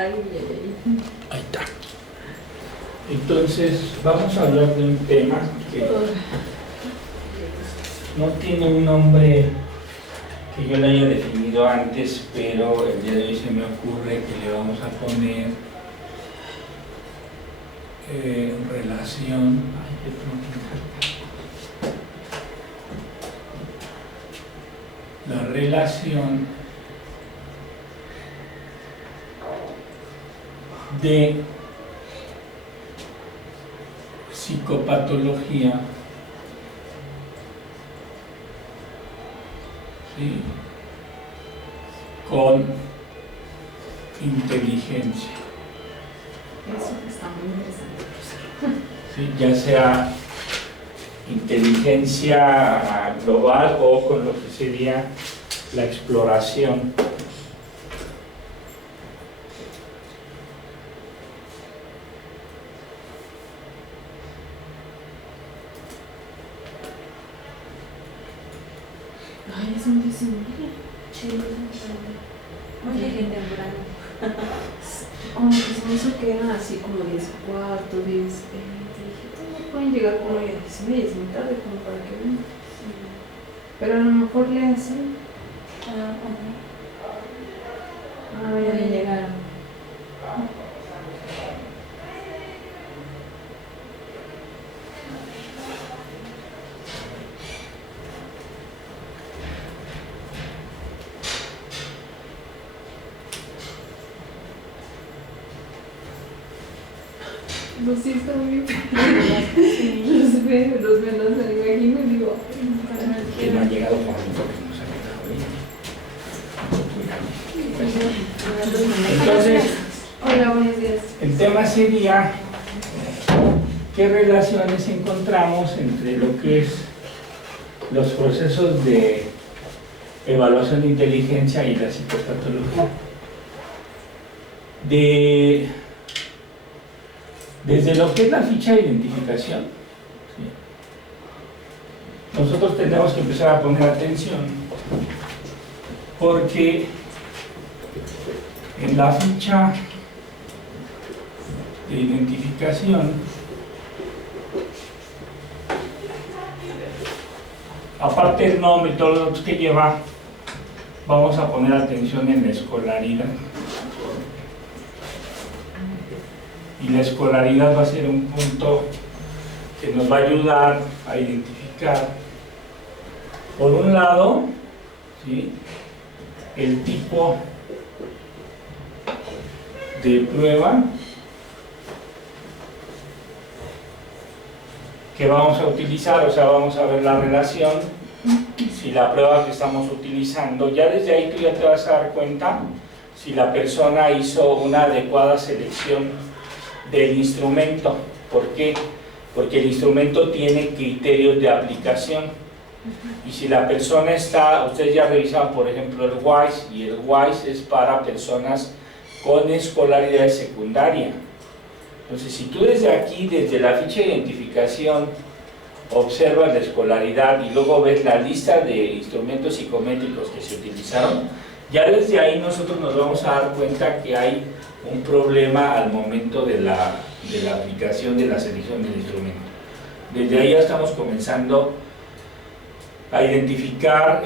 Ay, ay, ay. Ahí está. Entonces, vamos a hablar de un tema que no tiene un nombre que yo le haya definido antes, pero el día de hoy se me ocurre que le vamos a poner relación. Ay, qué tonto. La relación de psicopatología, ¿sí?, con inteligencia. Eso está muy interesante. ¿Sí? Ya sea inteligencia global o con lo que sería la exploración. Ay, es un día. Chido. Oye, gente temprano. Como que se me hizo que eran así como 10 cuartos, 10, 20. Dije, ¿cómo pueden llegar como a 10 y media? Es muy tarde como para que vengan. Sí. Pero a lo mejor le hacen. Ya llegaron. Los sí están muy pequeños. Los ven, los imagino y digo, Que no ha llegado por mí porque no se ha quedado bien. Entonces, hola, buenos días. el tema sería qué relaciones encontramos entre lo que es los procesos de evaluación de inteligencia y la psicopatología. Desde lo que es la ficha de identificación, ¿sí?, nosotros tenemos que empezar a poner atención porque en la ficha de identificación, aparte del nombre y todos los datos que lleva, vamos a poner atención en la escolaridad. Y la escolaridad va a ser un punto que nos va a ayudar a identificar, por un lado, ¿sí?, el tipo de prueba que vamos a utilizar, o sea, vamos a ver la relación, si la prueba que estamos utilizando, ya desde ahí tú ya te vas a dar cuenta si la persona hizo una adecuada selección del instrumento. ¿Por qué? Porque el instrumento tiene criterios de aplicación. Y si la persona está, ustedes ya revisaban por ejemplo el WISE, y el WISE es para personas con escolaridad secundaria. Entonces, si tú desde aquí, desde la ficha de identificación, observas la escolaridad y luego ves la lista de instrumentos psicométricos que se utilizaron, ya desde ahí nosotros nos vamos a dar cuenta que hay un problema al momento de la aplicación de la selección del instrumento. Desde ahí ya estamos comenzando a identificar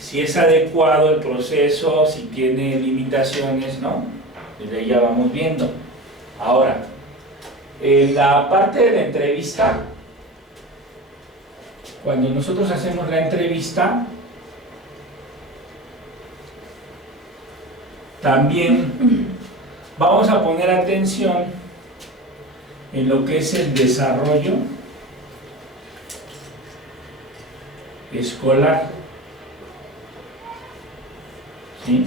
si es adecuado el proceso, si tiene limitaciones, ¿no? Desde ahí ya vamos viendo. Ahora, en la parte de la entrevista, cuando nosotros hacemos la entrevista, también vamos a poner atención en lo que es el desarrollo escolar, ¿sí?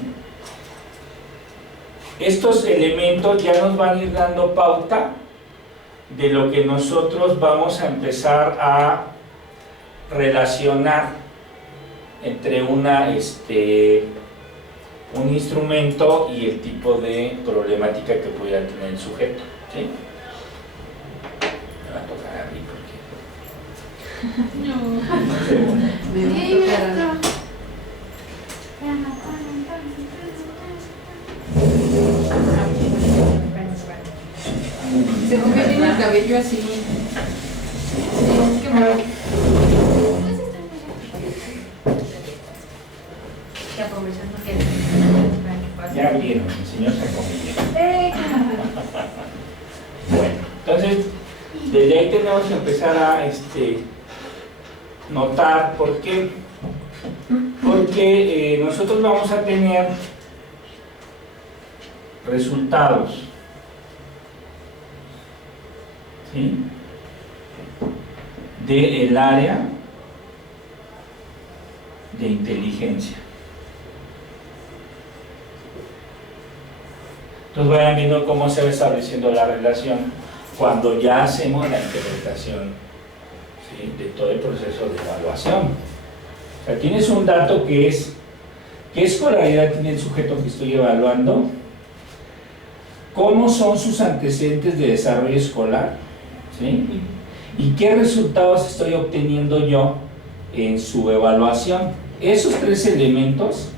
Estos elementos ya nos van a ir dando pauta de lo que nosotros vamos a empezar a relacionar entre un instrumento y el tipo de problemática que pudiera tener el sujeto, ¿sí? Me va a tocar a mí porque... No. Me va a tocar. Se comió bien el cabello así. Sí, qué malo. Ya conversando que Ya vieron, el señor se comió. Bueno, entonces, desde ahí tenemos que empezar a notar por qué. Porque nosotros vamos a tener resultados, ¿sí?, del área de inteligencia. Entonces vayan viendo cómo se va estableciendo la relación cuando ya hacemos la interpretación, ¿sí?, de todo el proceso de evaluación. O sea, tienes un dato que es ¿qué escolaridad tiene el sujeto que estoy evaluando? ¿Cómo son sus antecedentes de desarrollo escolar? ¿Sí? ¿Y qué resultados estoy obteniendo yo en su evaluación? Esos tres elementos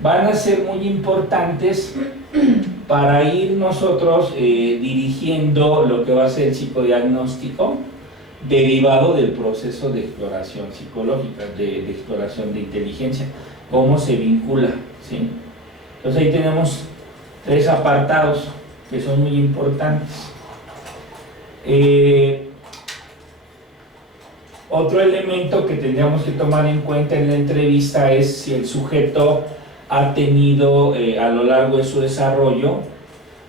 van a ser muy importantes para ir nosotros dirigiendo lo que va a ser el psicodiagnóstico derivado del proceso de exploración psicológica, de exploración de inteligencia, cómo se vincula, ¿sí? Entonces ahí tenemos tres apartados que son muy importantes. Otro elemento que tendríamos que tomar en cuenta en la entrevista es si el sujeto ha tenido a lo largo de su desarrollo,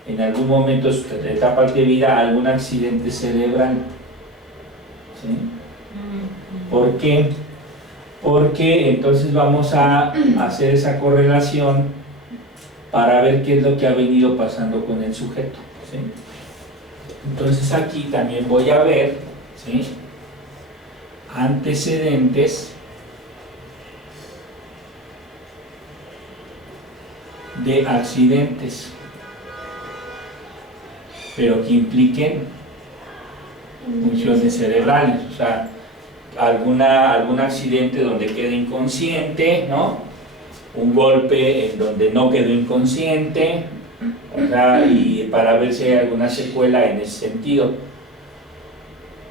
en algún momento de su etapa de vida, algún accidente cerebral. ¿Sí? ¿Por qué? Porque entonces vamos a hacer esa correlación para ver qué es lo que ha venido pasando con el sujeto, ¿sí? Entonces aquí también voy a ver, ¿sí?, antecedentes de accidentes, pero que impliquen funciones cerebrales, o sea, algún accidente donde quede inconsciente, ¿no? Un golpe en donde no quedó inconsciente, o sea, y para ver si hay alguna secuela en ese sentido.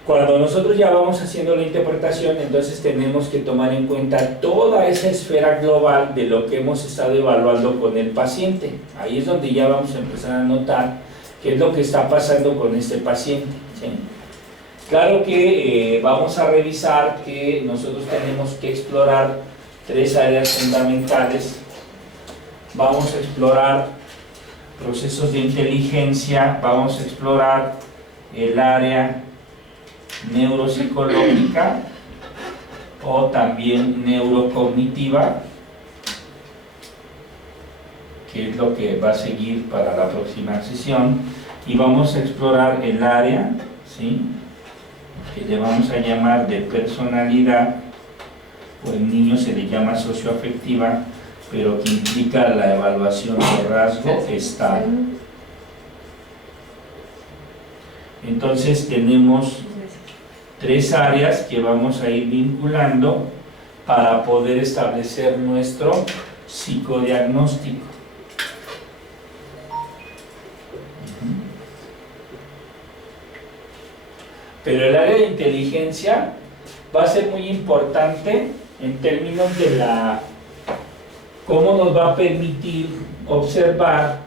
Cuando nosotros ya vamos haciendo la interpretación, entonces tenemos que tomar en cuenta toda esa esfera global de lo que hemos estado evaluando con el paciente. Ahí es donde ya vamos a empezar a notar qué es lo que está pasando con este paciente, ¿sí? Claro que vamos a revisar que nosotros tenemos que explorar tres áreas fundamentales. Vamos a explorar procesos de inteligencia, vamos a explorar el área neuropsicológica o también neurocognitiva, que es lo que va a seguir para la próxima sesión, y vamos a explorar el área, ¿sí?, que le vamos a llamar de personalidad, o en niños se le llama socioafectiva, pero que implica la evaluación de rasgo estado. Entonces tenemos tres áreas que vamos a ir vinculando para poder establecer nuestro psicodiagnóstico. Pero el área de inteligencia va a ser muy importante en términos de cómo nos va a permitir observar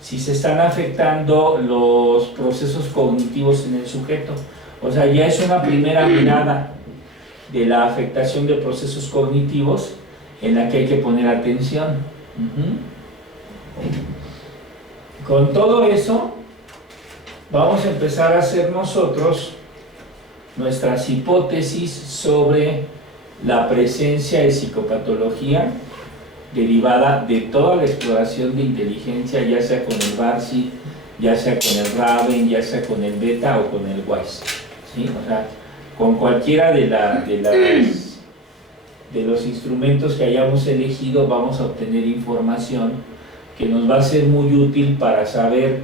si se están afectando los procesos cognitivos en el sujeto. O sea, ya es una primera mirada de la afectación de procesos cognitivos en la que hay que poner atención. Con todo eso, vamos a empezar a hacer nosotros nuestras hipótesis sobre la presencia de psicopatología derivada de toda la exploración de inteligencia, ya sea con el Barsi, ya sea con el Raven, ya sea con el Beta o con el Weiss, ¿sí? O sea, con cualquiera de los instrumentos que hayamos elegido vamos a obtener información que nos va a ser muy útil para saber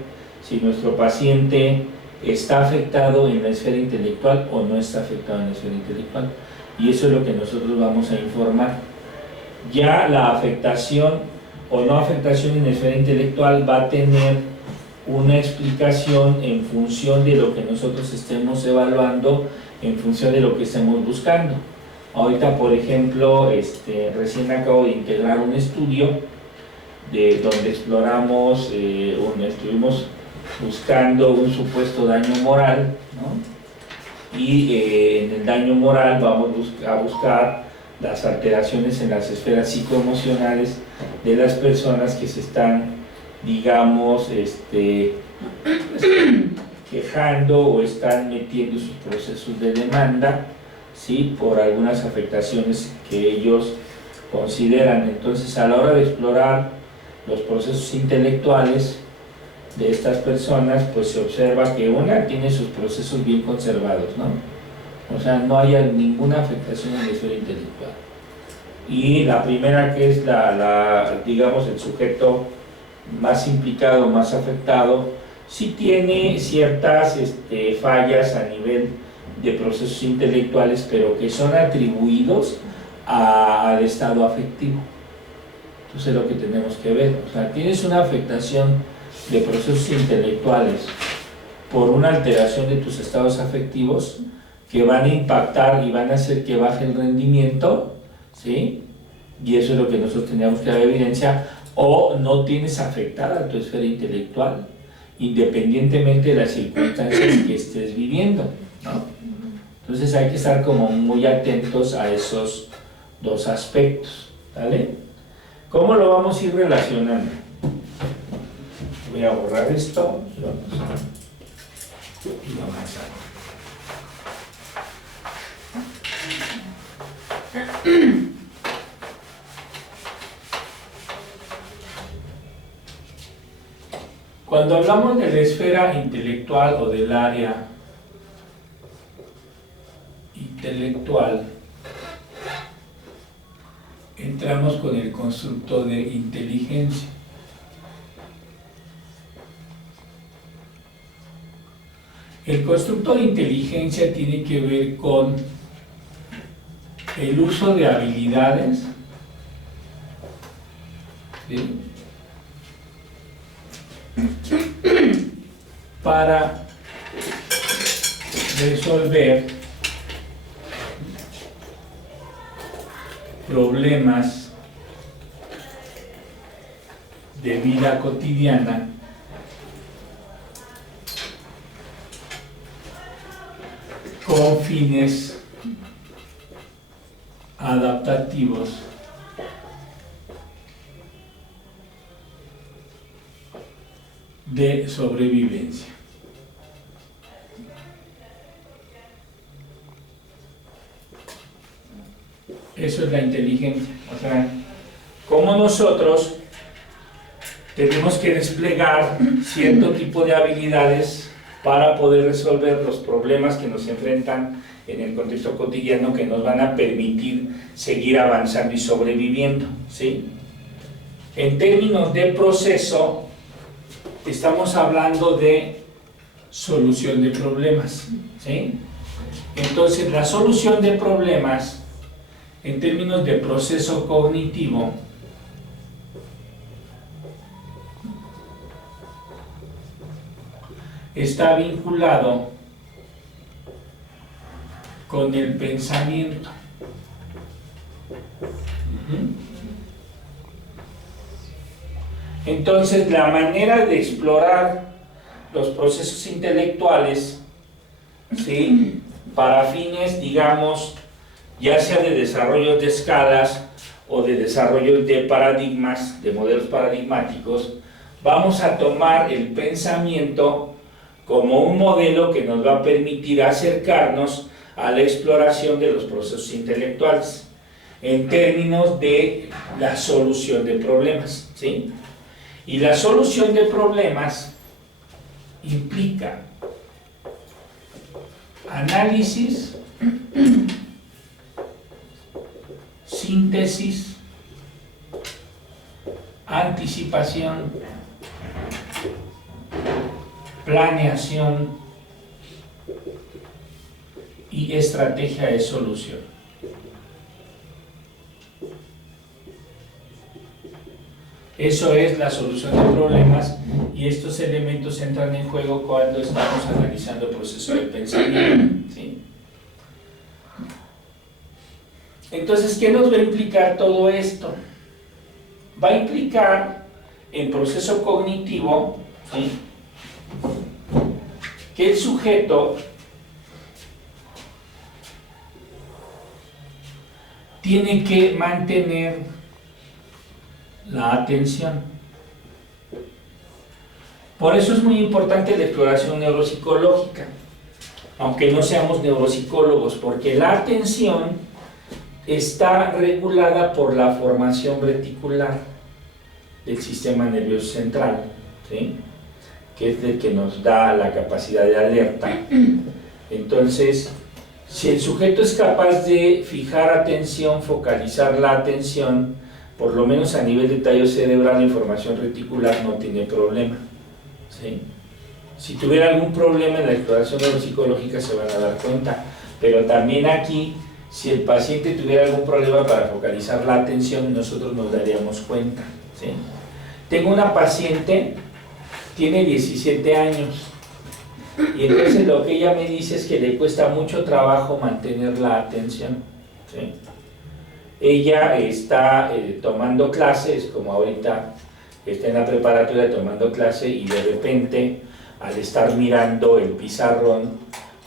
si nuestro paciente está afectado en la esfera intelectual o no está afectado en la esfera intelectual, y eso es lo que nosotros vamos a informar. Ya la afectación o no afectación en la esfera intelectual va a tener una explicación en función de lo que nosotros estemos evaluando, en función de lo que estemos buscando. Ahorita, por ejemplo, recién acabo de integrar un estudio donde exploramos, estuvimos buscando un supuesto daño moral, ¿no? Y en el daño moral vamos a buscar las alteraciones en las esferas psicoemocionales de las personas que se están, digamos, quejando o están metiendo sus procesos de demanda, ¿sí? Por algunas afectaciones que ellos consideran. Entonces, a la hora de explorar los procesos intelectuales de estas personas, pues se observa que una tiene sus procesos bien conservados, ¿no? O sea, no hay ninguna afectación en la esfera intelectual. Y la primera, que es digamos, el sujeto más implicado, más afectado, sí tiene ciertas fallas a nivel de procesos intelectuales, pero que son atribuidos al estado afectivo. Entonces es lo que tenemos que ver. O sea, tienes una afectación de procesos intelectuales por una alteración de tus estados afectivos que van a impactar y van a hacer que baje el rendimiento, ¿sí? Y eso es lo que nosotros teníamos que dar evidencia. O no tienes afectada tu esfera intelectual, independientemente de las circunstancias que estés viviendo, ¿no? Entonces hay que estar como muy atentos a esos dos aspectos, ¿vale? ¿Cómo lo vamos a ir relacionando? Voy a borrar esto y vamos a avanzar. Cuando hablamos de la esfera intelectual o del área intelectual, entramos con el constructo de inteligencia. El constructo de inteligencia tiene que ver con el uso de habilidades, ¿sí?, para resolver problemas de vida cotidiana con fines adaptativos de sobrevivencia. Eso es la inteligencia. O sea, cómo nosotros tenemos que desplegar cierto tipo de habilidades para poder resolver los problemas que nos enfrentan en el contexto cotidiano, que nos van a permitir seguir avanzando y sobreviviendo, ¿sí? En términos de proceso, estamos hablando de solución de problemas, ¿sí? Entonces, la solución de problemas, en términos de proceso cognitivo, está vinculado con el pensamiento. Entonces, la manera de explorar los procesos intelectuales, ¿sí?, para fines, digamos, ya sea de desarrollos de escalas o de desarrollos de paradigmas, de modelos paradigmáticos, vamos a tomar el pensamiento como un modelo que nos va a permitir acercarnos a la exploración de los procesos intelectuales en términos de la solución de problemas, ¿sí? Y la solución de problemas implica análisis, síntesis, anticipación, planeación y estrategia de solución. Eso es la solución de problemas y estos elementos entran en juego cuando estamos analizando el proceso del pensamiento, ¿sí? Entonces, ¿qué nos va a implicar todo esto? Va a implicar en proceso cognitivo, ¿sí?, que el sujeto tiene que mantener la atención. Por eso es muy importante la exploración neuropsicológica, aunque no seamos neuropsicólogos, porque la atención está regulada por la formación reticular del sistema nervioso central, ¿sí?, que es el que nos da la capacidad de alerta. Entonces, si el sujeto es capaz de fijar atención, focalizar la atención, por lo menos a nivel de tallo cerebral, la información reticular no tiene problema, ¿sí? Si tuviera algún problema en la exploración neuropsicológica se van a dar cuenta, pero también aquí, si el paciente tuviera algún problema para focalizar la atención, nosotros nos daríamos cuenta, ¿sí? Tengo una paciente, tiene 17 años, y entonces lo que ella me dice es que le cuesta mucho trabajo mantener la atención, ¿sí? Ella está tomando clases, como ahorita está en la preparatoria tomando clase, y de repente, al estar mirando el pizarrón,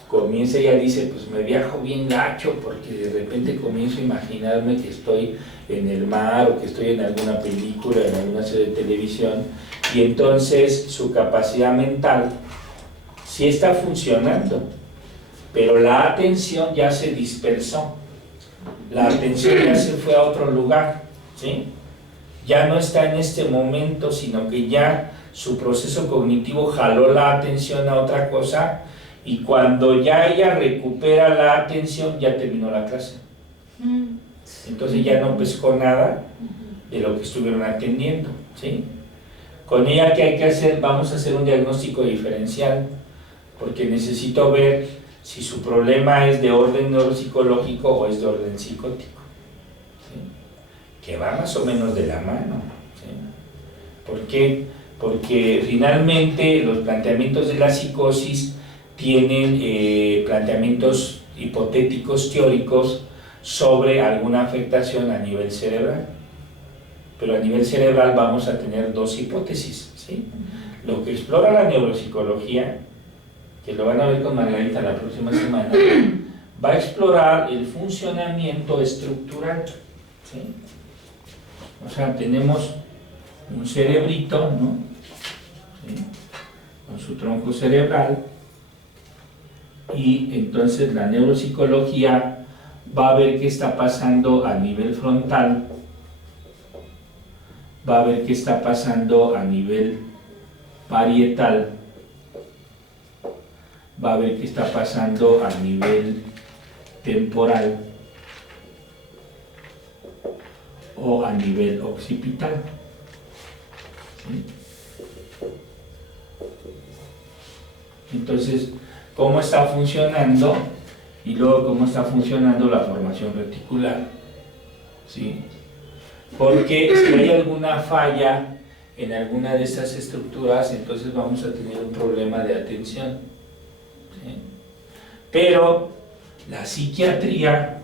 comienza, ella dice, pues me viajo bien gacho, porque de repente comienzo a imaginarme que estoy en el mar, o que estoy en alguna película, en alguna serie de televisión, y entonces su capacidad mental sí está funcionando, pero la atención ya se dispersó, la atención ya se fue a otro lugar, ¿sí? Ya no está en este momento, sino que ya su proceso cognitivo jaló la atención a otra cosa, y cuando ya ella recupera la atención, ya terminó la clase. Entonces ya no pescó nada de lo que estuvieron atendiendo, ¿sí? Con ella, ¿qué hay que hacer? Vamos a hacer un diagnóstico diferencial, porque necesito ver si su problema es de orden neuropsicológico o es de orden psicótico, ¿sí?, que va más o menos de la mano, ¿sí? ¿Por qué? Porque finalmente los planteamientos de la psicosis tienen planteamientos hipotéticos teóricos sobre alguna afectación a nivel cerebral, pero a nivel cerebral vamos a tener dos hipótesis, ¿sí? Lo que explora la neuropsicología, que lo van a ver con Margarita la próxima semana, va a explorar el funcionamiento estructural, ¿sí? O sea, tenemos un cerebrito, ¿no?, ¿sí?, con su tronco cerebral, y entonces la neuropsicología va a ver qué está pasando a nivel frontal, va a ver qué está pasando a nivel parietal, va a ver qué está pasando a nivel temporal o a nivel occipital, ¿sí? Entonces, cómo está funcionando, y luego cómo está funcionando la formación reticular, ¿sí? Porque si hay alguna falla en alguna de estas estructuras, entonces vamos a tener un problema de atención, ¿sí? Pero la psiquiatría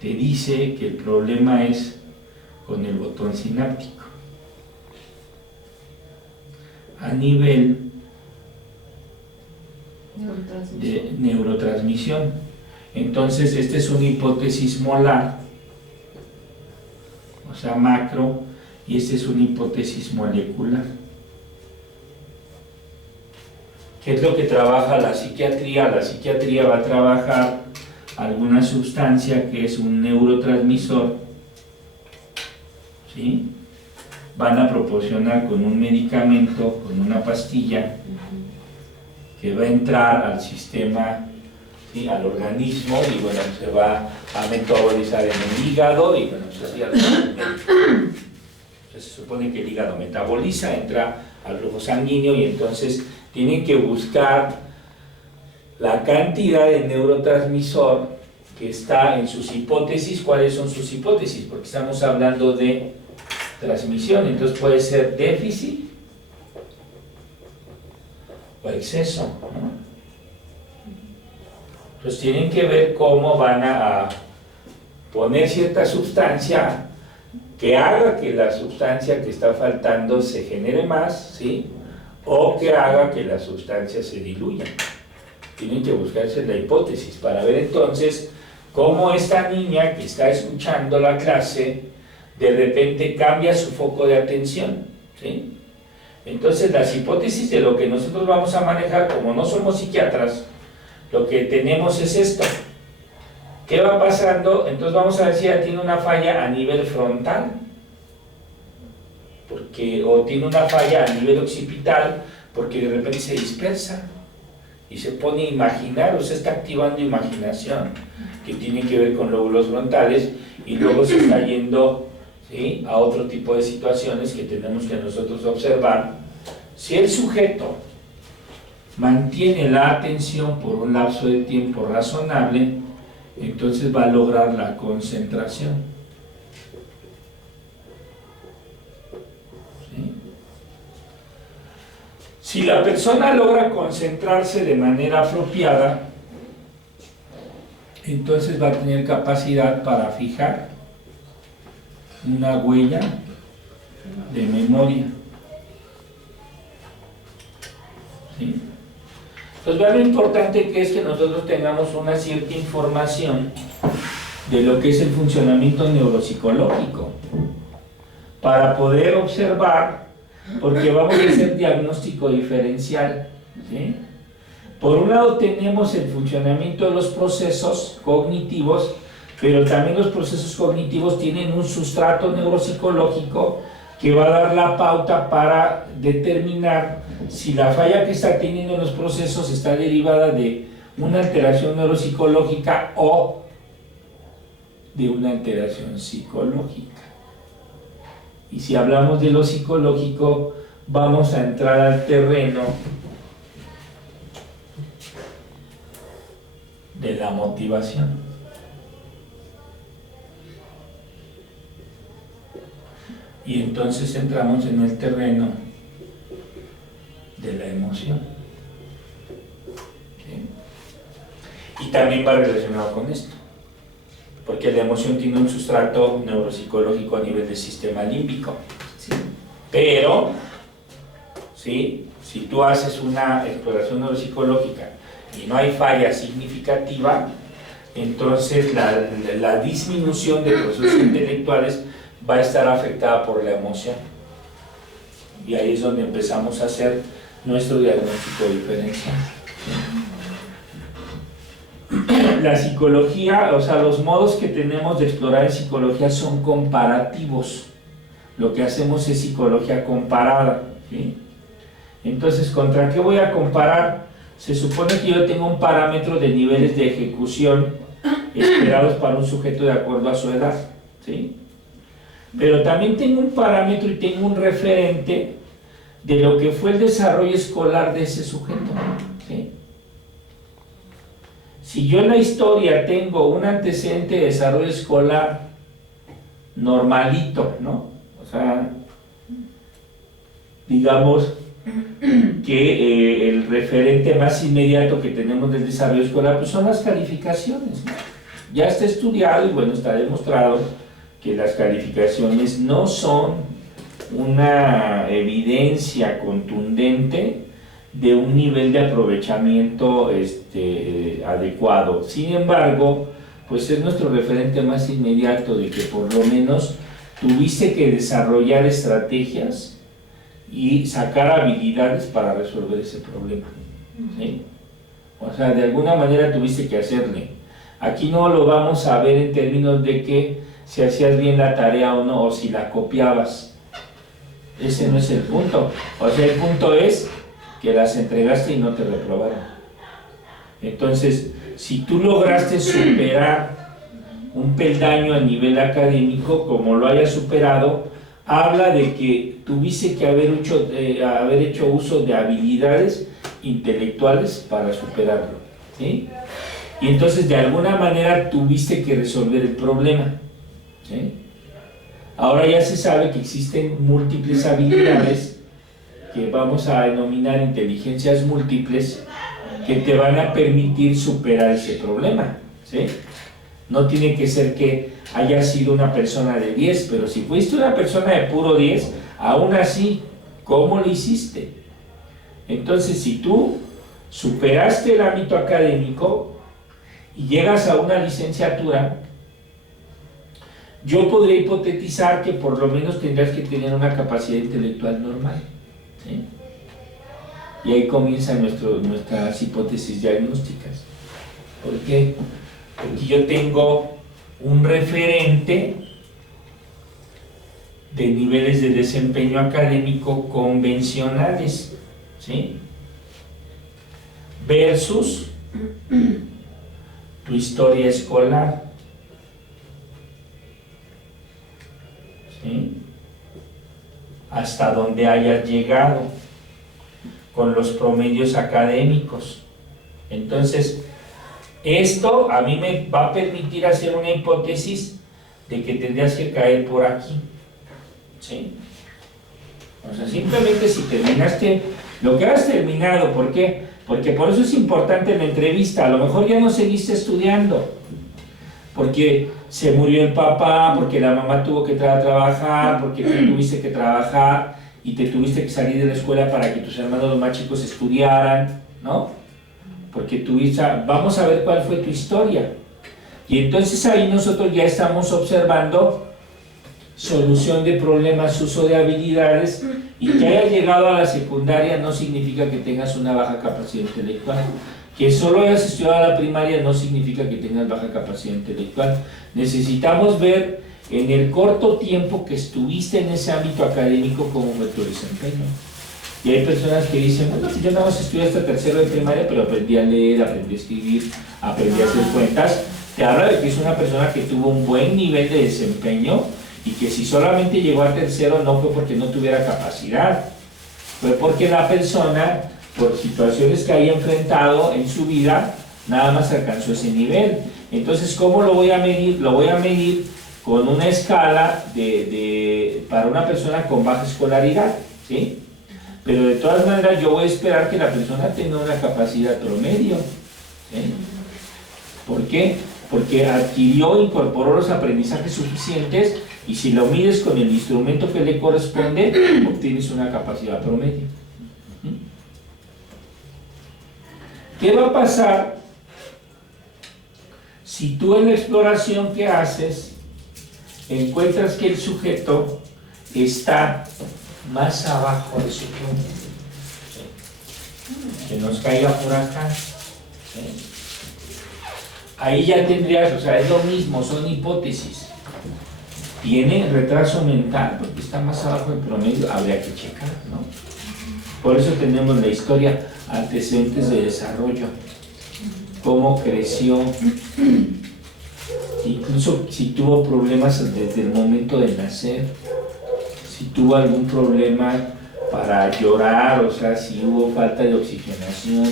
te dice que el problema es con el botón sináptico, a nivel de neurotransmisión. Entonces, esta es una hipótesis molar, o sea, macro, y esta es una hipótesis molecular. ¿Qué es lo que trabaja la psiquiatría? La psiquiatría va a trabajar alguna sustancia que es un neurotransmisor, ¿sí? Van a proporcionar con un medicamento, con una pastilla, que va a entrar al sistema, ¿sí?, al organismo, y bueno, se va a metabolizar en el hígado, y bueno, pues así entonces se supone que el hígado metaboliza, entra al flujo sanguíneo, y entonces tienen que buscar la cantidad de neurotransmisor que está en sus hipótesis. ¿Cuáles son sus hipótesis? Porque estamos hablando de transmisión. Entonces puede ser déficit o exceso, ¿no? Entonces tienen que ver cómo van a poner cierta sustancia que haga que la sustancia que está faltando se genere más, ¿sí? O que haga que la sustancia se diluya. Tienen que buscarse la hipótesis para ver entonces cómo esta niña que está escuchando la clase de repente cambia su foco de atención, ¿sí? Entonces las hipótesis de lo que nosotros vamos a manejar, como no somos psiquiatras, lo que tenemos es esto. ¿Qué va pasando? Entonces vamos a ver si ella tiene una falla a nivel frontal, o tiene una falla a nivel occipital, porque de repente se dispersa y se pone a imaginar, o sea, está activando imaginación, que tiene que ver con lóbulos frontales, y luego se está yendo, ¿sí?, a otro tipo de situaciones que tenemos que nosotros observar. Si el sujeto mantiene la atención por un lapso de tiempo razonable, entonces va a lograr la concentración. ¿Sí? Si la persona logra concentrarse de manera apropiada, entonces va a tener capacidad para fijar una huella de memoria. ¿Sí? Pues vean lo importante que es que nosotros tengamos una cierta información de lo que es el funcionamiento neuropsicológico para poder observar, porque vamos a hacer diagnóstico diferencial, ¿sí? Por un lado tenemos el funcionamiento de los procesos cognitivos, pero también los procesos cognitivos tienen un sustrato neuropsicológico que va a dar la pauta para determinar si la falla que está teniendo en los procesos está derivada de una alteración neuropsicológica o de una alteración psicológica. Y si hablamos de lo psicológico, vamos a entrar al terreno de la motivación. Y entonces entramos en el terreno de la emoción. ¿Sí? Y también va relacionado con esto, porque la emoción tiene un sustrato neuropsicológico a nivel del sistema límbico. ¿Sí? Pero, ¿sí?, si tú haces una exploración neuropsicológica y no hay falla significativa, entonces la disminución de procesos intelectuales va a estar afectada por la emoción. Y ahí es donde empezamos a hacer nuestro diagnóstico diferencial. La psicología, o sea, los modos que tenemos de explorar en psicología son comparativos. Lo que hacemos es psicología comparada, ¿sí? Entonces, ¿contra qué voy a comparar? Se supone que yo tengo un parámetro de niveles de ejecución esperados para un sujeto de acuerdo a su edad, ¿sí? Pero también tengo un parámetro y tengo un referente de lo que fue el desarrollo escolar de ese sujeto, ¿sí? Si yo en la historia tengo un antecedente de desarrollo escolar normalito, ¿no? O sea, digamos que el referente más inmediato que tenemos del desarrollo escolar pues son las calificaciones, ¿no? Ya está estudiado y bueno, está demostrado que las calificaciones no son una evidencia contundente de un nivel de aprovechamiento adecuado. Sin embargo, pues es nuestro referente más inmediato de que por lo menos tuviste que desarrollar estrategias y sacar habilidades para resolver ese problema, ¿sí? O sea, de alguna manera tuviste que hacerle. Aquí no lo vamos a ver en términos de que si hacías bien la tarea o no, o si la copiabas. Ese no es el punto. O sea, el punto es que las entregaste y no te reprobaron. Entonces, si tú lograste superar un peldaño a nivel académico, como lo hayas superado, habla de que tuviste que haber hecho uso de habilidades intelectuales para superarlo, ¿sí? Y entonces de alguna manera tuviste que resolver el problema, ¿sí? Ahora ya se sabe que existen múltiples habilidades que vamos a denominar inteligencias múltiples que te van a permitir superar ese problema, ¿sí? No tiene que ser que hayas sido una persona de 10, pero si fuiste una persona de puro 10, aún así, ¿cómo lo hiciste? Entonces, si tú superaste el ámbito académico y llegas a una licenciatura, yo podría hipotetizar que por lo menos tendrás que tener una capacidad intelectual normal, ¿sí? Y ahí comienzan nuestras hipótesis diagnósticas. ¿Por qué? Porque yo tengo un referente de niveles de desempeño académico convencionales, ¿sí? Versus tu historia escolar, ¿sí? Hasta donde hayas llegado con los promedios académicos. Entonces, esto a mí me va a permitir hacer una hipótesis de que tendrías que caer por aquí, ¿sí? O sea, simplemente si terminaste lo que has terminado, ¿por qué? Porque por eso es importante la entrevista. A lo mejor ya no seguiste estudiando, porque se murió el papá, porque la mamá tuvo que entrar a trabajar, porque tú tuviste que trabajar y te tuviste que salir de la escuela para que tus hermanos los más chicos estudiaran, ¿no? Porque tuviste, vamos a ver cuál fue tu historia. Y entonces ahí nosotros ya estamos observando solución de problemas, uso de habilidades, y que hayas llegado a la secundaria no significa que tengas una baja capacidad intelectual. Que solo hayas estudiado la primaria no significa que tengas baja capacidad intelectual. Necesitamos ver en el corto tiempo que estuviste en ese ámbito académico cómo fue tu desempeño. Y hay personas que dicen, bueno, yo nada más estudié hasta tercero de primaria, pero aprendí a leer, aprendí a escribir, aprendí a hacer cuentas. Te habla de que es una persona que tuvo un buen nivel de desempeño y que si solamente llegó a tercero no fue porque no tuviera capacidad, fue porque la persona, por situaciones que haya enfrentado en su vida, nada más alcanzó ese nivel. Entonces, ¿cómo lo voy a medir? Lo voy a medir con una escala para una persona con baja escolaridad, ¿sí? Pero de todas maneras yo voy a esperar que la persona tenga una capacidad promedio, ¿sí? ¿Por qué? Porque incorporó los aprendizajes suficientes, y si lo mides con el instrumento que le corresponde, obtienes una capacidad promedio. ¿Qué va a pasar si tú en la exploración que haces encuentras que el sujeto está más abajo de su promedio? Que nos caiga por acá, ¿sí? Ahí ya tendrías, o sea, es lo mismo, son hipótesis. Tiene retraso mental porque está más abajo del promedio, habría que checar, ¿no? Por eso tenemos la historia, antecedentes de desarrollo, cómo creció, incluso si tuvo problemas desde el momento de nacer, si tuvo algún problema para llorar, o sea, si hubo falta de oxigenación,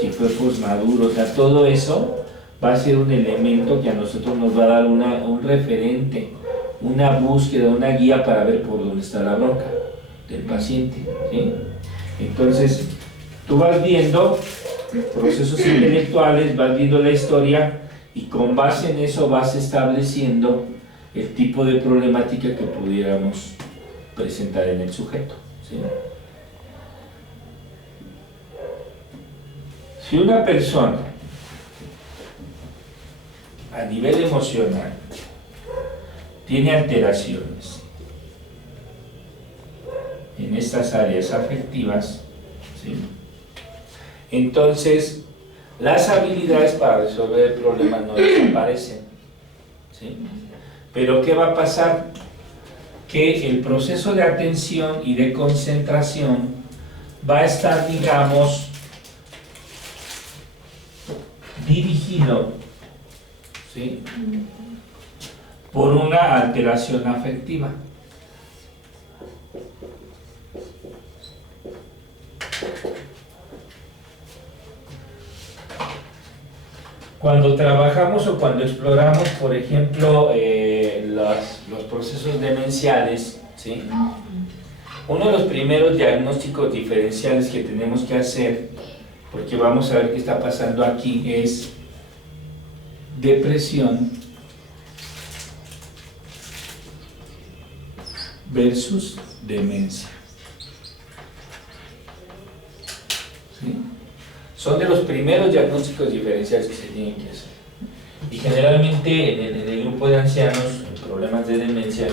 si fue posmaduro, o sea, todo eso va a ser un elemento que a nosotros nos va a dar un referente, una búsqueda, una guía para ver por dónde está la bronca del paciente, ¿sí? Entonces, tú vas viendo procesos intelectuales, vas viendo la historia, y con base en eso vas estableciendo el tipo de problemática que pudiéramos presentar en el sujeto, ¿sí? Si una persona a nivel emocional tiene alteraciones en estas áreas afectivas, ¿sí? Entonces las habilidades para resolver el problema no desaparecen, ¿sí? Pero ¿qué va a pasar? Que el proceso de atención y de concentración va a estar, digamos, dirigido, ¿sí?, por una alteración afectiva. Cuando trabajamos o cuando exploramos, por ejemplo, los procesos demenciales, ¿sí? Uno de los primeros diagnósticos diferenciales que tenemos que hacer, porque vamos a ver qué está pasando aquí, es depresión versus demencia. ¿Sí? Son de los primeros diagnósticos diferenciales que se tienen que hacer. Y generalmente en el grupo de ancianos, en problemas de demencia,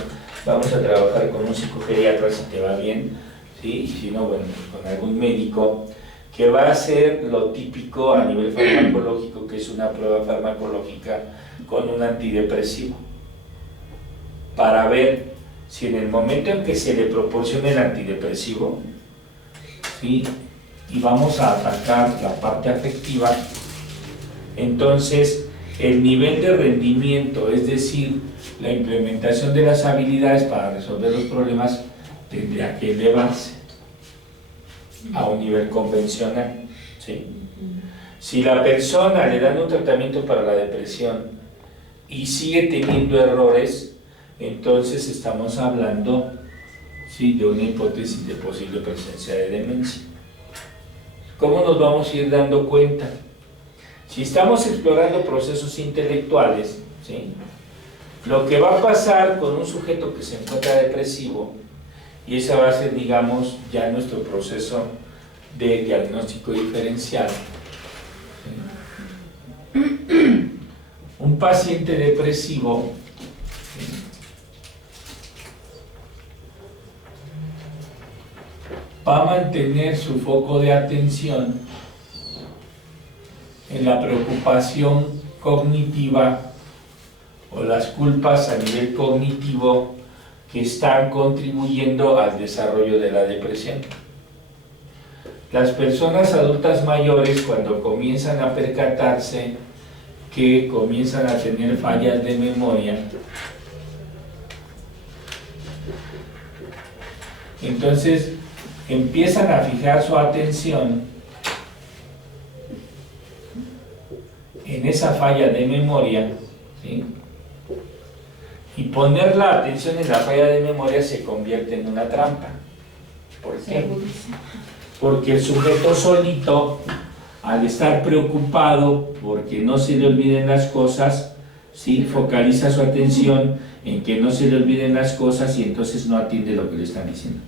vamos a trabajar con un psicogeriatra si te va bien, ¿sí? Y si no, bueno, pues con algún médico que va a hacer lo típico a nivel farmacológico, que es una prueba farmacológica con un antidepresivo, para ver si en el momento en que se le proporcione el antidepresivo, ¿sí? Y vamos a atacar la parte afectiva, entonces el nivel de rendimiento, es decir, la implementación de las habilidades para resolver los problemas, tendría que elevarse a un nivel convencional, ¿sí? Si la persona le dan un tratamiento para la depresión y sigue teniendo errores, entonces estamos hablando, ¿sí?, de una hipótesis de posible presencia de demencia. ¿Cómo nos vamos a ir dando cuenta? Si estamos explorando procesos intelectuales, ¿sí?, lo que va a pasar con un sujeto que se encuentra depresivo, y ese va a ser, digamos, ya nuestro proceso de diagnóstico diferencial. ¿Sí? Un paciente depresivo, ¿sí?, va a mantener su foco de atención en la preocupación cognitiva o las culpas a nivel cognitivo que están contribuyendo al desarrollo de la depresión. Las personas adultas mayores, cuando comienzan a percatarse que comienzan a tener fallas de memoria, entonces empiezan a fijar su atención en esa falla de memoria, ¿sí?, y poner la atención en la falla de memoria se convierte en una trampa. ¿Por qué? Porque el sujeto solito, al estar preocupado porque no se le olviden las cosas, ¿sí?, focaliza su atención en que no se le olviden las cosas y entonces no atiende lo que le están diciendo.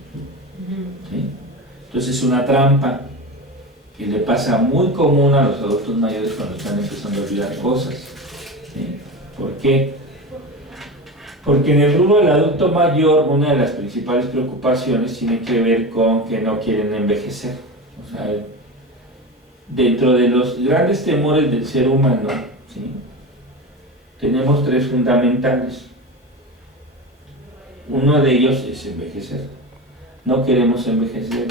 ¿Sí? Entonces es una trampa que le pasa muy común a los adultos mayores cuando están empezando a olvidar cosas. ¿Sí? ¿Por qué? Porque en el rubro del adulto mayor, una de las principales preocupaciones tiene que ver con que no quieren envejecer. O sea, dentro de los grandes temores del ser humano, ¿sí?, tenemos tres fundamentales. Uno de ellos es envejecer. No queremos envejecer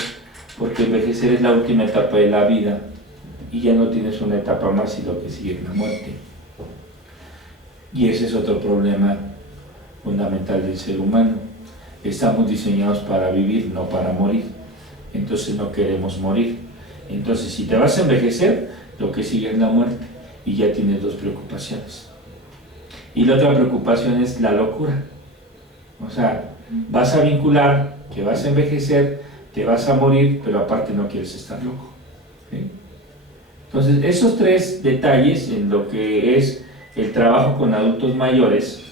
porque envejecer es la última etapa de la vida y ya no tienes una etapa más y lo que sigue es la muerte. Y ese es otro problema fundamental del ser humano. Estamos diseñados para vivir, no para morir. Entonces no queremos morir. Entonces si te vas a envejecer, lo que sigue es la muerte y ya tienes dos preocupaciones. Y la otra preocupación es la locura. O sea, vas a vincular que vas a envejecer, te vas a morir, pero aparte no quieres estar loco. ¿Sí? Entonces esos tres detalles en lo que es el trabajo con adultos mayores,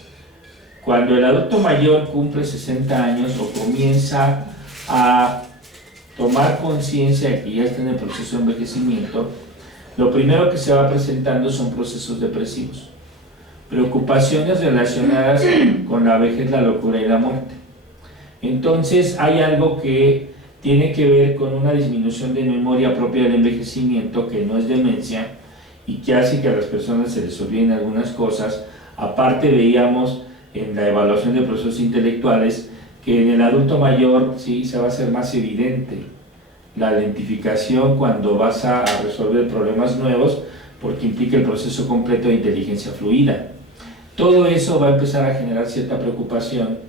cuando el adulto mayor cumple 60 años o comienza a tomar conciencia de que ya está en el proceso de envejecimiento, lo primero que se va presentando son procesos depresivos, preocupaciones relacionadas con la vejez, la locura y la muerte. Entonces hay algo que tiene que ver con una disminución de memoria propia del envejecimiento, que no es demencia, y que hace que a las personas se les olviden algunas cosas. Aparte veíamos en la evaluación de procesos intelectuales que en el adulto mayor sí se va a hacer más evidente la identificación cuando vas a resolver problemas nuevos, porque implica el proceso completo de inteligencia fluida. Todo eso va a empezar a generar cierta preocupación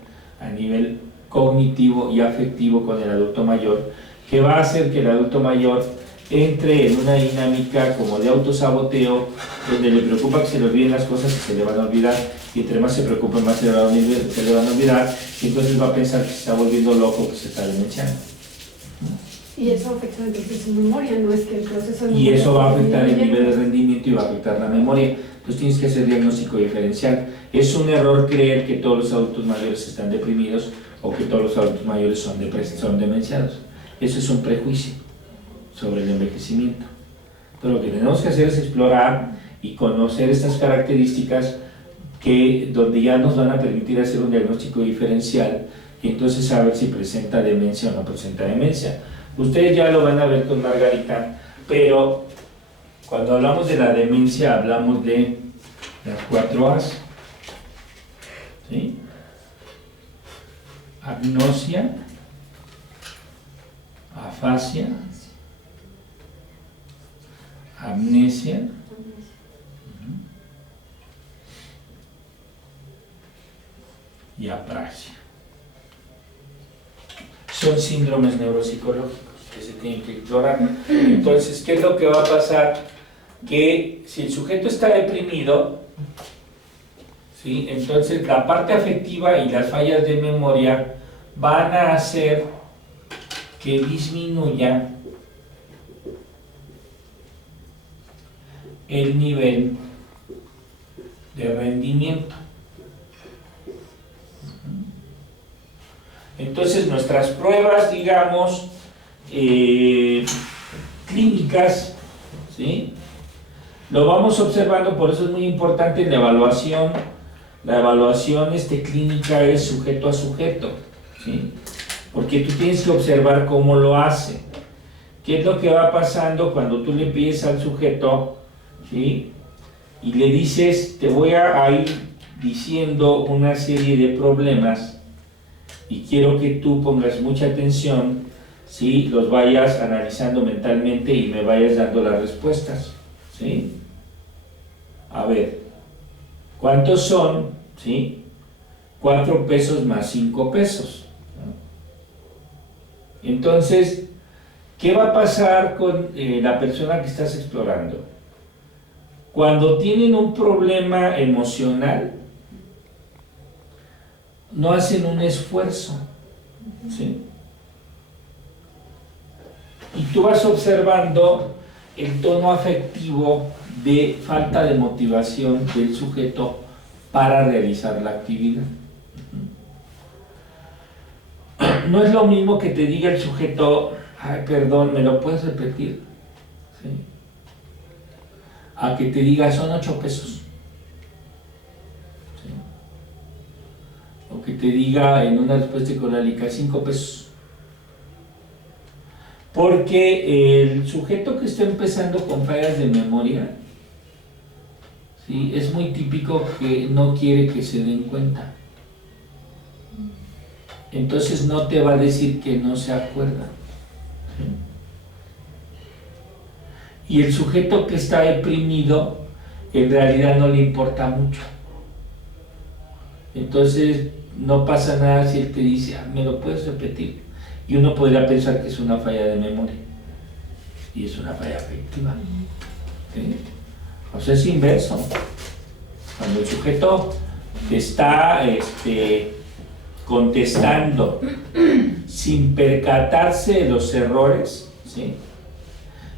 a nivel cognitivo y afectivo con el adulto mayor, que va a hacer que el adulto mayor entre en una dinámica como de autosaboteo, donde le preocupa que se le olviden las cosas que se le van a olvidar, y entre más se preocupa, más se le van a olvidar, y entonces va a pensar que se está volviendo loco, que se está demenciando. Y eso afecta entonces su memoria, no es que el proceso de Y eso va a afectar el disminuye. nivel de rendimiento y va a afectar la memoria. Entonces tienes que hacer diagnóstico diferencial. Es un error creer que todos los adultos mayores están deprimidos o que todos los adultos mayores son demenciados. Eso es un prejuicio sobre el envejecimiento. Entonces lo que tenemos que hacer es explorar y conocer estas características donde ya nos van a permitir hacer un diagnóstico diferencial y entonces saber si presenta demencia o no presenta demencia. Ustedes ya lo van a ver con Margarita, pero cuando hablamos de la demencia hablamos de las 4 A's, ¿sí? Agnosia, afasia, amnesia y apraxia. Son síndromes neuropsicológicos que se tienen que explorar. Entonces, ¿qué es lo que va a pasar? Que si el sujeto está deprimido, ¿sí? Entonces la parte afectiva y las fallas de memoria van a hacer que disminuya el nivel de rendimiento. Entonces nuestras pruebas, digamos, clínicas, ¿sí? Lo vamos observando, por eso es muy importante la evaluación. La evaluación clínica es sujeto a sujeto, ¿sí? Porque tú tienes que observar cómo lo hace. ¿Qué es lo que va pasando cuando tú le pides al sujeto, ¿sí? Y le dices, te voy a ir diciendo una serie de problemas y quiero que tú pongas mucha atención, ¿sí? Los vayas analizando mentalmente y me vayas dando las respuestas, ¿sí? A ver, ¿cuántos son? ¿Sí? 4 pesos más 5 pesos, ¿no? Entonces, ¿qué va a pasar con la persona que estás explorando? Cuando tienen un problema emocional, no hacen un esfuerzo, ¿sí? Y tú vas observando el tono afectivo de falta de motivación del sujeto para realizar la actividad. No es lo mismo que te diga el sujeto, ay, perdón, ¿me lo puedes repetir? ¿Sí? A que te diga, son 8 pesos. ¿Sí? O que te diga en una respuesta económica, 5 pesos. Porque el sujeto que está empezando con fallas de memoria, ¿sí? Es muy típico que no quiere que se den cuenta. Entonces no te va a decir que no se acuerda. ¿Sí? Y el sujeto que está deprimido, en realidad no le importa mucho. Entonces no pasa nada si él te dice, ah, ¿me lo puedes repetir? Y uno podría pensar que es una falla de memoria. Y es una falla afectiva. ¿Sí? O sea, es inverso. Cuando el sujeto está contestando sin percatarse de los errores, ¿sí?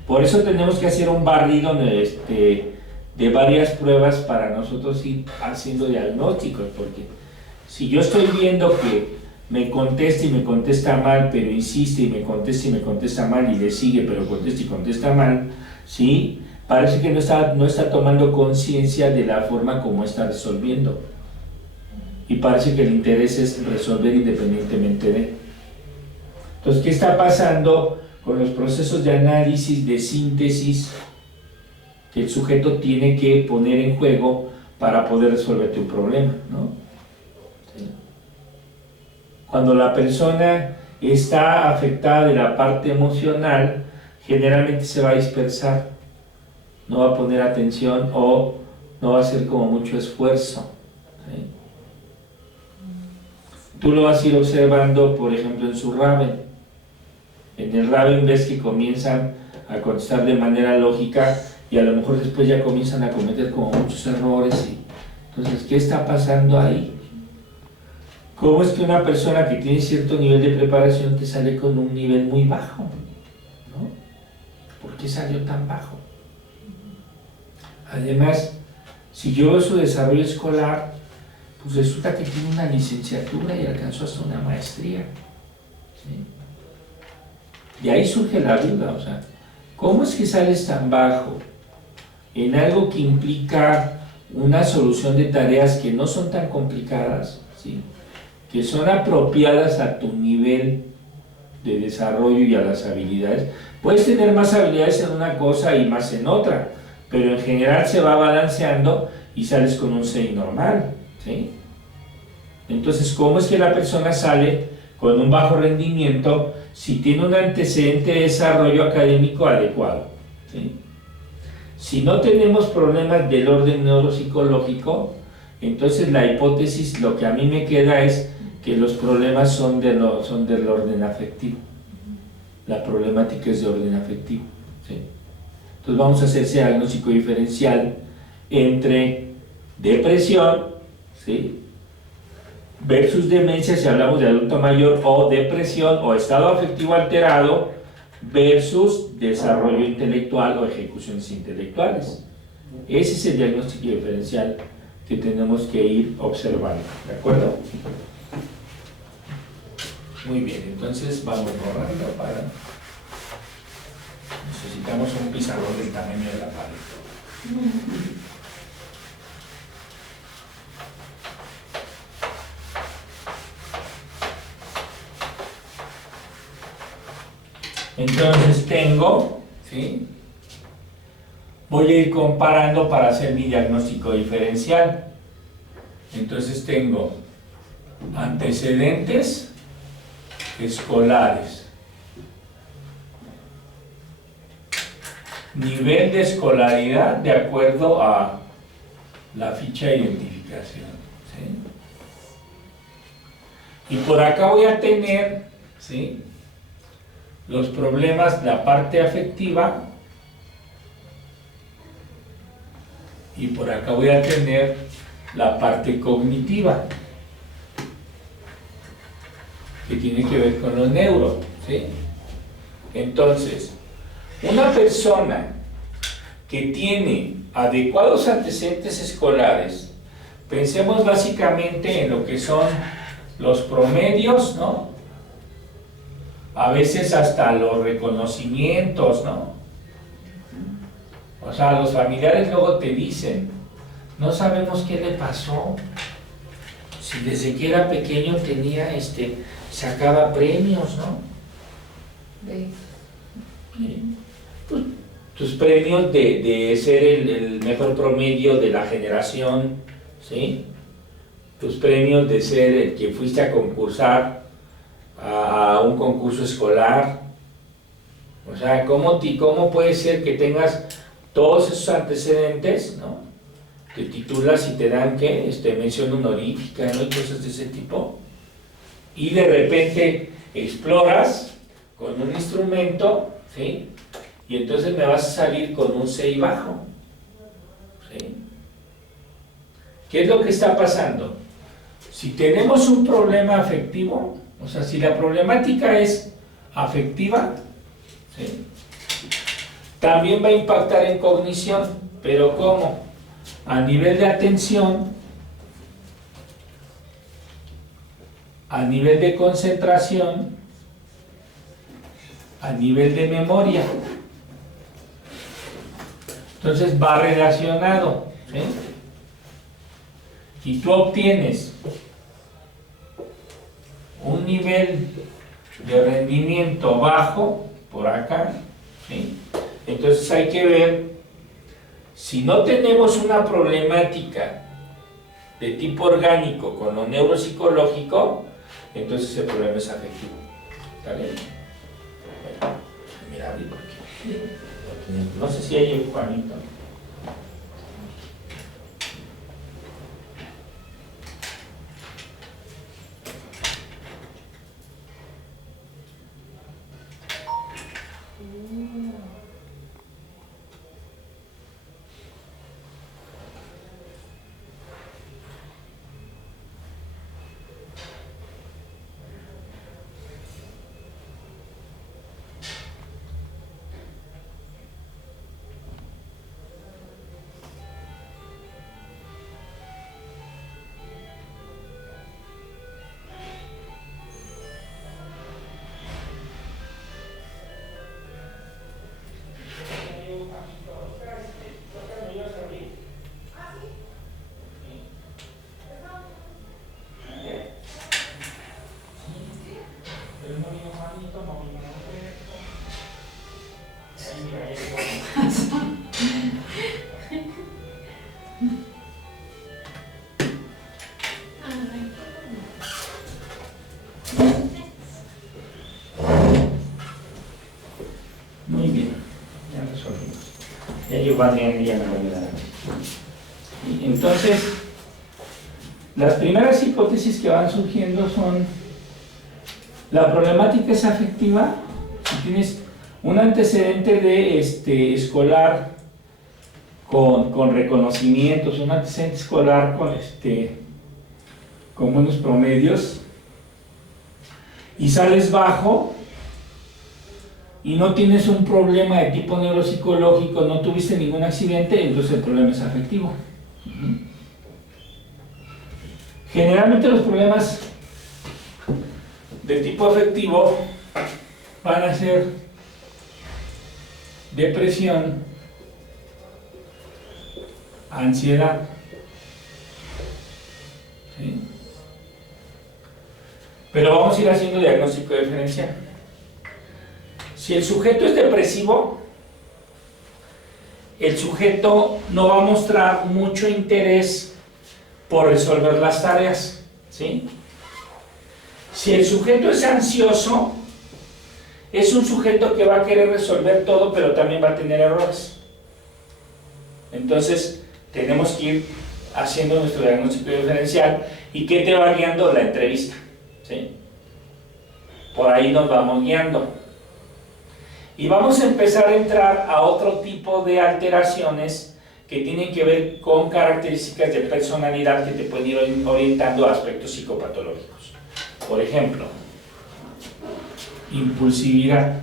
Por eso tenemos que hacer un barrido de varias pruebas para nosotros ir haciendo diagnósticos, porque si yo estoy viendo que me contesta y me contesta mal, pero insiste y me contesta mal y le sigue, pero contesta y contesta mal, ¿sí? Parece que no está tomando conciencia de la forma como está resolviendo. Y parece que el interés es resolver independientemente de. Entonces, ¿qué está pasando con los procesos de análisis, de síntesis, que el sujeto tiene que poner en juego para poder resolver tu problema, ¿no? ¿Sí? Cuando la persona está afectada de la parte emocional, generalmente se va a dispersar, no va a poner atención o no va a hacer como mucho esfuerzo, ¿sí? Tú lo vas a ir observando, por ejemplo, en su Raven. En el Raven ves que comienzan a contestar de manera lógica y a lo mejor después ya comienzan a cometer como muchos errores. Entonces, ¿qué está pasando ahí? ¿Cómo es que una persona que tiene cierto nivel de preparación te sale con un nivel muy bajo? ¿No? ¿Por qué salió tan bajo? Además, si yo veo su desarrollo escolar, pues resulta que tiene una licenciatura y alcanzó hasta una maestría. ¿Sí? Y ahí surge la duda, o sea, ¿cómo es que sales tan bajo en algo que implica una solución de tareas que no son tan complicadas, ¿sí? Que son apropiadas a tu nivel de desarrollo y a las habilidades? Puedes tener más habilidades en una cosa y más en otra, pero en general se va balanceando y sales con un 6 normal, ¿sí? Entonces, ¿cómo es que la persona sale con un bajo rendimiento si tiene un antecedente de desarrollo académico adecuado? ¿Sí? Si no tenemos problemas del orden neuropsicológico, entonces la hipótesis, lo que a mí me queda es que los problemas son del orden afectivo. La problemática es de orden afectivo. ¿Sí? Entonces vamos a hacer ese diagnóstico diferencial entre depresión, ¿sí?, versus demencia si hablamos de adulto mayor, o depresión o estado afectivo alterado versus desarrollo intelectual o ejecuciones intelectuales. Ese es el diagnóstico diferencial que tenemos que ir observando, ¿de acuerdo? Muy bien, entonces vamos borrando para... Necesitamos un pizarrón del tamaño de la pared. Entonces tengo, ¿sí?, voy a ir comparando para hacer mi diagnóstico diferencial. Entonces tengo antecedentes escolares, nivel de escolaridad de acuerdo a la ficha de identificación, ¿sí? Y por acá voy a tener, ¿sí?, los problemas, la parte afectiva, y por acá voy a tener la parte cognitiva, que tiene que ver con los neuro, ¿sí? Entonces, una persona que tiene adecuados antecedentes escolares, pensemos básicamente en lo que son los promedios, ¿no? A veces hasta los reconocimientos, ¿no? O sea, los familiares luego te dicen, no sabemos qué le pasó, si desde que era pequeño tenía, sacaba premios, ¿no? Pues, tus premios de ser el mejor promedio de la generación, ¿sí? Tus premios de ser el que fuiste a concursar a un concurso escolar. O sea, ¿cómo puede ser que tengas todos esos antecedentes, ¿no? Te titulas y te dan, ¿qué? Mención honorífica, ¿no? Y cosas de ese tipo. Y de repente exploras con un instrumento, ¿sí? Y entonces me vas a salir con un 6 bajo, ¿sí? ¿Qué es lo que está pasando? Si tenemos un problema afectivo, o sea, si la problemática es afectiva, ¿sí?, también va a impactar en cognición, pero ¿cómo? A nivel de atención, a nivel de concentración, a nivel de memoria. Entonces va relacionado, ¿sí? Y tú obtienes un nivel de rendimiento bajo por acá, ¿sí? Entonces hay que ver si no tenemos una problemática de tipo orgánico con lo neuropsicológico, entonces el problema es afectivo. ¿Está bien? Bueno, mira, porque no sé si hay un Juanito. Ellos Adrián ya me va a ayudar. Y entonces, las primeras hipótesis que van surgiendo son: la problemática es afectiva. Si tienes un antecedente de escolar con reconocimientos, un antecedente escolar con buenos promedios, y sales bajo y no tienes un problema de tipo neuropsicológico, no tuviste ningún accidente, entonces el problema es afectivo. Generalmente los problemas de tipo afectivo van a ser depresión, ansiedad, ¿sí? Pero vamos a ir haciendo diagnóstico diferencial. Si el sujeto es depresivo, el sujeto no va a mostrar mucho interés por resolver las tareas, ¿sí? Si el sujeto es ansioso, es un sujeto que va a querer resolver todo, pero también va a tener errores. Entonces, tenemos que ir haciendo nuestro diagnóstico diferencial. ¿Y qué te va guiando? La entrevista, ¿sí? Por ahí nos vamos guiando. Y vamos a empezar a entrar a otro tipo de alteraciones que tienen que ver con características de personalidad que te pueden ir orientando a aspectos psicopatológicos. Por ejemplo, impulsividad.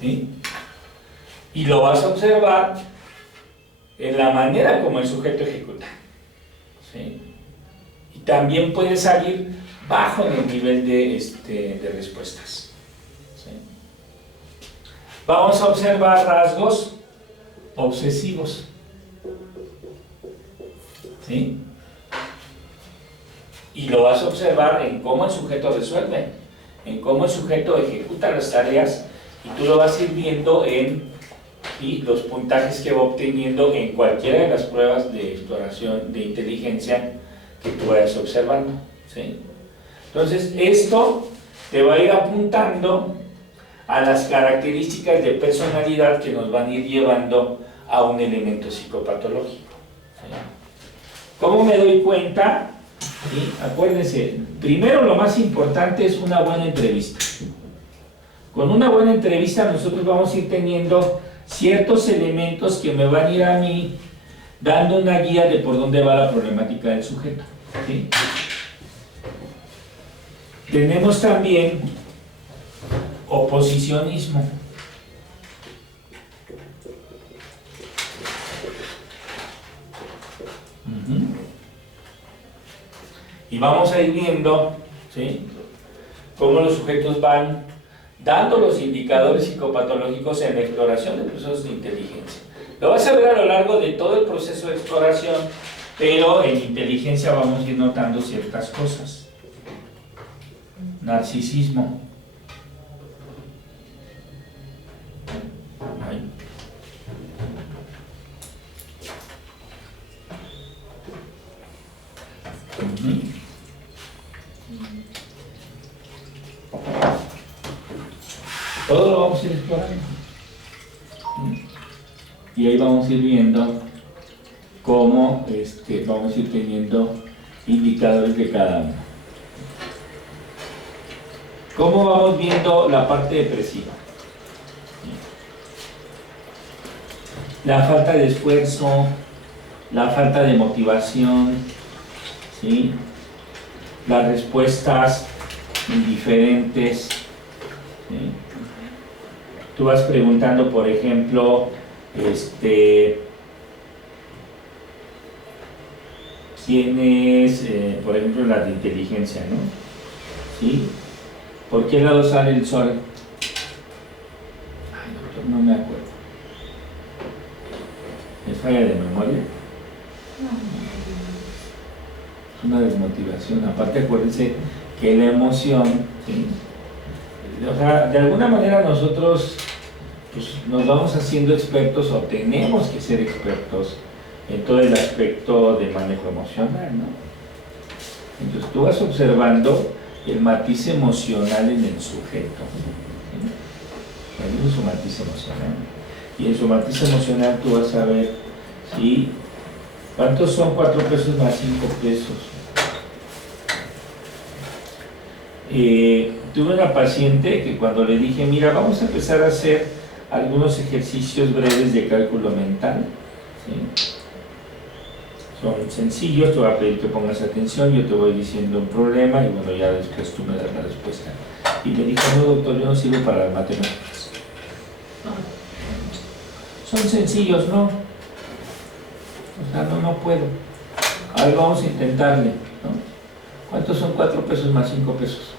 ¿Sí? Y lo vas a observar en la manera como el sujeto ejecuta. ¿Sí? Y también puede salir bajo en el nivel de respuestas. ¿Sí? Vamos a observar rasgos obsesivos. ¿Sí? Y lo vas a observar en cómo el sujeto resuelve, en cómo el sujeto ejecuta las tareas, y tú lo vas a ir viendo en los puntajes que va obteniendo en cualquiera de las pruebas de exploración de inteligencia que tú vayas observando. ¿Sí? Entonces, esto te va a ir apuntando a las características de personalidad que nos van a ir llevando a un elemento psicopatológico. ¿Sí? ¿Cómo me doy cuenta? ¿Sí? Acuérdense, primero lo más importante es una buena entrevista. Con una buena entrevista nosotros vamos a ir teniendo ciertos elementos que me van a ir a mí dando una guía de por dónde va la problemática del sujeto. ¿Sí? Tenemos también oposicionismo. Y vamos a ir viendo, ¿sí?, cómo los sujetos van dando los indicadores psicopatológicos en la exploración de procesos de inteligencia. Lo vas a ver a lo largo de todo el proceso de exploración, pero en inteligencia vamos a ir notando ciertas cosas. Narcisismo. Ahí. Todo lo vamos a ir explorando. Y ahí vamos a ir viendo cómo vamos a ir teniendo indicadores de cada uno. ¿Cómo vamos viendo la parte depresiva? La falta de esfuerzo, la falta de motivación, ¿sí?, las respuestas indiferentes. ¿Sí? Tú vas preguntando, por ejemplo, ¿quién es, por ejemplo, la de inteligencia, ¿no? ¿Sí? ¿Por qué lado sale el sol? Ay, doctor, no me acuerdo. ¿Es falla de memoria? Es una desmotivación. Aparte, acuérdense que la emoción, ¿sí?, o sea, de alguna manera nosotros pues, nos vamos haciendo expertos, o tenemos que ser expertos en todo el aspecto de manejo emocional, ¿no? Entonces tú vas observando el matiz emocional en el sujeto, ¿sí? mismo es su matriz emocional. Y en su matriz emocional tú vas a ver si ¿cuántos son 4 pesos más 5 pesos? Tuve una paciente que cuando le dije, mira, vamos a empezar a hacer algunos ejercicios breves de cálculo mental, ¿sí? Son sencillos, te voy a pedir que pongas atención, yo te voy diciendo un problema y bueno, ya después tú me das la respuesta. Y me dijo, no doctor, yo no sirvo para las matemáticas. Son sencillos, ¿no? O sea, no puedo. A ver, vamos a intentarle, ¿no? ¿Cuántos son 4 pesos más 5 pesos?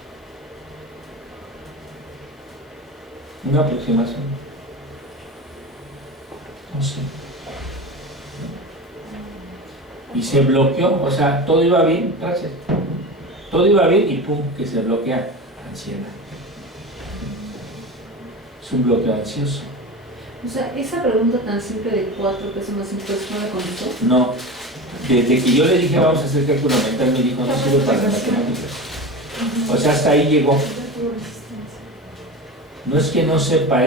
Una aproximación. No sé. Y se bloqueó, o sea, todo iba bien, gracias. Todo iba bien y pum, que se bloquea. Ansiedad. Es un bloqueo ansioso. O sea, esa pregunta tan simple de 4 pesos más 5 pesos, ¿no la contestó? No. Desde que yo le dije vamos a hacer cálculo mental, me dijo no sirve para las matemáticas. O sea, hasta ahí llegó. No es que no sepa,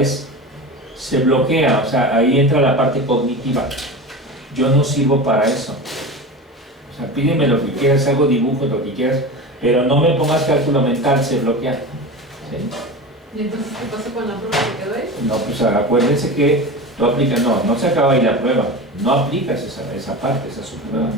se bloquea, o sea, ahí entra la parte cognitiva. Yo no sirvo para eso. O sea, pídeme lo que quieras, hago dibujos, lo que quieras, pero no me pongas cálculo mental, se bloquea. ¿Sí? ¿Y entonces qué pasó con la prueba que quedó ahí? No, pues acuérdense que tú aplicas, no se acaba ahí la prueba, no aplicas esa parte, esa subprueba.